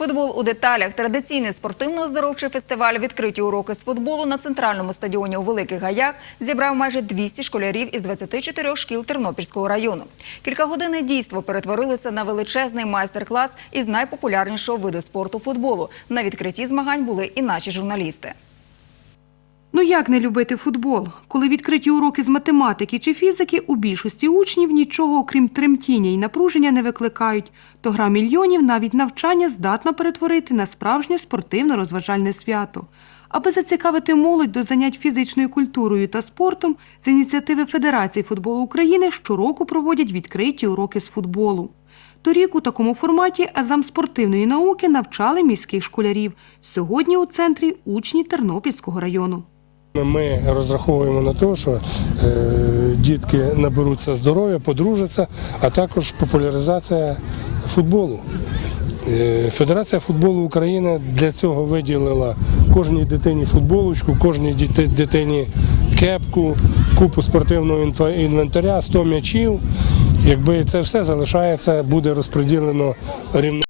Футбол у деталях. Традиційний спортивно-оздоровчий фестиваль відкриті уроки з футболу на центральному стадіоні у Великих Гаях зібрав майже 200 школярів із 24 шкіл Тернопільського району. Кількагодинне дійство перетворилося на величезний майстер-клас із найпопулярнішого виду спорту футболу. На відкритті змагань були і наші журналісти. Ну як не любити футбол? Коли відкриті уроки з математики чи фізики, у більшості учнів нічого, окрім тремтіння і напруження, не викликають. То гра мільйонів навіть навчання здатна перетворити на справжнє спортивно-розважальне свято. Аби зацікавити молодь до занять фізичною культурою та спортом, з ініціативи Федерації футболу України щороку проводять відкриті уроки з футболу. Торік у такому форматі азам спортивної науки навчали міських школярів. Сьогодні у центрі учні Тернопільського району. Ми розраховуємо на те, що е, дітки наберуться здоров'я, подружаться, а також популяризація футболу. Е, Федерація футболу України для цього виділила кожній дитині футболочку, кожній дитині кепку, купу спортивного інвентаря, 100 м'ячів. Якби це все залишається, буде розподілено рівно.